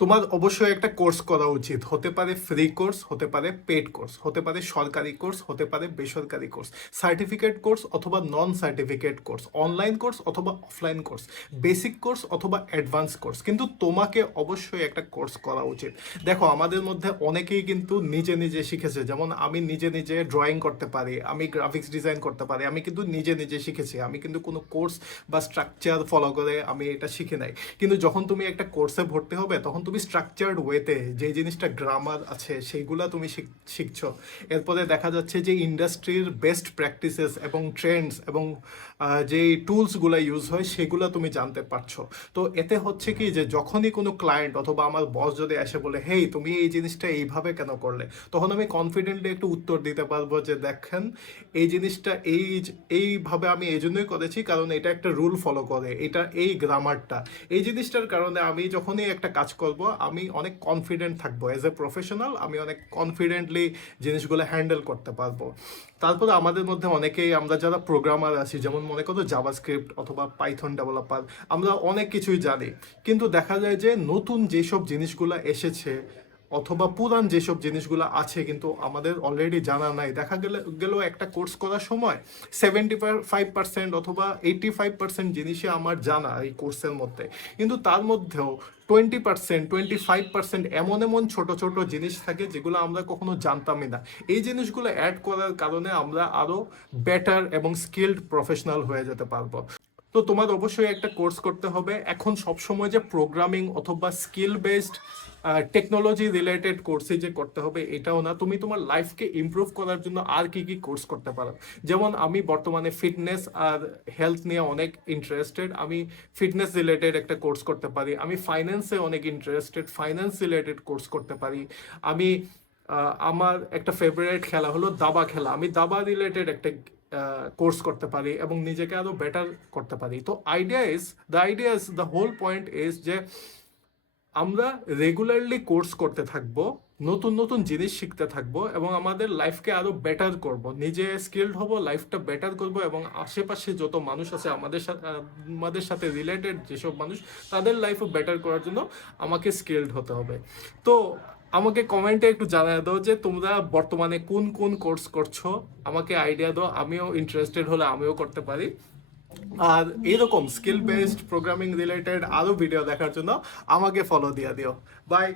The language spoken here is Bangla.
তোমার অবশ্যই একটা কোর্স করা উচিত। হতে পারে ফ্রি কোর্স, হতে পারে পেড কোর্স, হতে পারে সরকারি কোর্স, হতে পারে বেসরকারি কোর্স, সার্টিফিকেট কোর্স অথবা নন সার্টিফিকেট কোর্স, অনলাইন কোর্স অথবা অফলাইন কোর্স, বেসিক কোর্স অথবা অ্যাডভান্স কোর্স, কিন্তু তোমাকে অবশ্যই একটা কোর্স করা উচিত। দেখো, আমাদের মধ্যে অনেকেই কিন্তু নিজে নিজে শিখেছে। যেমন আমি নিজে নিজে ড্রয়িং করতে পারি, আমি গ্রাফিক্স ডিজাইন করতে পারি, আমি কিন্তু নিজে নিজে শিখেছি। আমি কিন্তু কোনো কোর্স বা স্ট্রাকচার ফলো করে আমি এটা শিখে নাই। কিন্তু যখন তুমি একটা কোর্সে ভর্তি হবে, তখন তুমি স্ট্রাকচার্ড ওয়েতে যে জিনিসটা গ্রামার আছে সেইগুলা তুমি শিখছো। এরপরে দেখা যাচ্ছে যে ইন্ডাস্ট্রির বেস্ট প্র্যাকটিসেস এবং ট্রেন্ডস এবং যে টুলসগুলো ইউজ হয় সেগুলো তুমি জানতে পারছো। তো এতে হচ্ছে কি, যে যখনই কোনো ক্লায়েন্ট অথবা আমার বস যদি এসে বলে, হেই তুমি এই জিনিসটা এইভাবে কেন করলে, তখন আমি কনফিডেন্টলি একটু উত্তর দিতে পারবো যে দেখেন, এই জিনিসটা এইভাবে আমি এই জন্যই করেছি কারণ এটা একটা রুল ফলো করে, এটা এই গ্রামারটা, এই জিনিসটার কারণে আমি যখনই একটা কাজ করব আমি অনেক কনফিডেন্ট থাকবো। অ্যাজ এ প্রফেশনাল আমি অনেক কনফিডেন্টলি জিনিসগুলো হ্যান্ডেল করতে পারবো। তারপরে আমাদের মধ্যে অনেকেই আমরা যারা প্রোগ্রামার আছি, যেমন মনে করো জাভাস্ক্রিপ্ট অথবা পাইথন ডেভেলপার, আমরা অনেক কিছুই জানি, কিন্তু দেখা যায় যে নতুন যেসব জিনিসগুলো এসেছে অথবা পুরান যেসব জিনিসগুলো আছে কিন্তু আমাদের অলরেডি জানা নাই, দেখা গেল একটা কোর্স করার সময় 75% অথবা 85% জিনিসই আমার জানা এই কোর্সের মধ্যে, কিন্তু তার মধ্যেও 20%, 25% এমন এমন ছোট ছোট জিনিস থাকে যেগুলো আমরা কখনো জানতামই না। এই জিনিসগুলো অ্যাড করার কারণে আমরা আরো বেটার এবং স্কিলড প্রফেশনাল হয়ে যেতে পারবো। তো তোমার অবশ্যই একটা কোর্স করতে হবে। এখন সবসময় যে প্রোগ্রামিং অথবা স্কিল বেসড টেকনোলজি রিলেটেড কোর্সই যে করতে হবে এটাও না, তুমি তোমার লাইফকে ইমপ্রুভ করার জন্য আর কি কি কোর্স করতে পারো। যেমন আমি বর্তমানে ফিটনেস আর হেলথ নিয়ে অনেক ইন্টারেস্টেড, আমি ফিটনেস রিলেটেড একটা কোর্স করতে পারি। আমি ফাইন্যান্সে অনেক ইন্টারেস্টেড, ফাইন্যান্স রিলেটেড কোর্স করতে পারি। আমি আমার একটা ফেভারিট খেলা হলো দাবা খেলা, আমি দাবা রিলেটেড একটা কোর্স করতে পারি এবং নিজেকে আরো বেটার করতে পারি। তো দ্য হোল পয়েন্ট ইজ যে আমরা রেগুলারলি কোর্স করতে থাকবো, নতুন নতুন জিনিস শিখতে থাকবো এবং আমাদের লাইফকে আরো বেটার করব, নিজে স্কিলড হব, লাইফটা বেটার করব এবং আশেপাশে যত মানুষ আছে আমাদের সাথে রিলেটেড যেসব মানুষ, তাদের লাইফও বেটার করার জন্য আমাকে স্কিলড হতে হবে। তো আমাকে কমেন্টে একটু জানিয়ে দাও যে তোমরা বর্তমানে কোন কোন কোর্স করছো, আমাকে আইডিয়া দাও, আমিও ইন্টারেস্টেড হলে আমিও করতে পারি। আর এরকম স্কিল বেসড প্রোগ্রামিং রিলেটেড আরো ভিডিও দেখার জন্য আমাকে ফলো দিয়ে দিও। বাই।